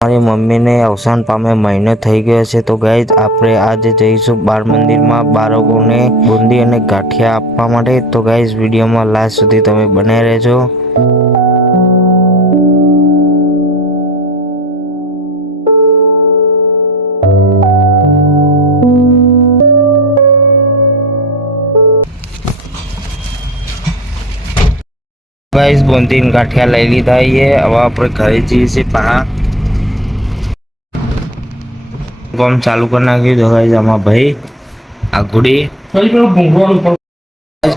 મારી મમ્મીને અવસાન પામે મહિનો થઈ ગયો છે, તો ગાઈઝ આપણે આજે જઈશું બાળ મંદિરમાં બાળકોને બુંદી અને ગાંઠિયા આપવા માટે। તો ગાઈઝ વિડીયોમાં લાસ્ટ સુધી તમે બનાવી રહેજો। गाइस बूंदी गाठिया लई लीधा है। હવે આપણે ઘરે જઈએ છીએ। काम चालू कर नाख्યું। तो गाइस આમાં ભાઈ આ ગુડી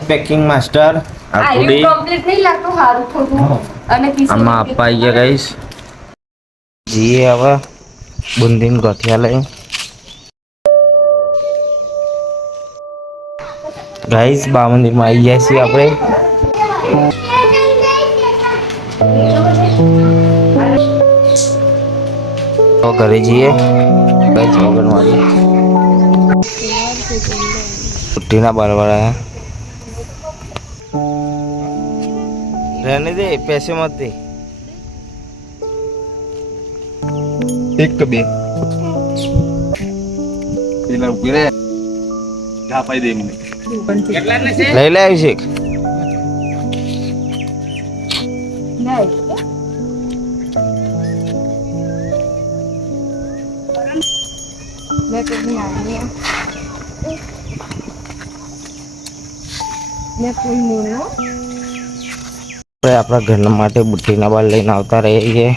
पैकिंग मास्टर આ ગુડી કમ્પ્લીટ નહીં લાગતું હારું થોડું અને આમાં આપા આવી ગયા। ગાइस જીએ હવે બુંદી ગાંઠિયા લઈ। गाइस બા મંદિરમાં આવી ગયા છીએ આપણે। तो घरे जाइए छुट्टी ना बाल वाला है। रहने दे, पैसे मत दे। एक कभी ले ले अभिषेक આપણે આપણા ઘરના માટે બુટ્ટીના બાલ લઈને આવતા રહીએ છીએ।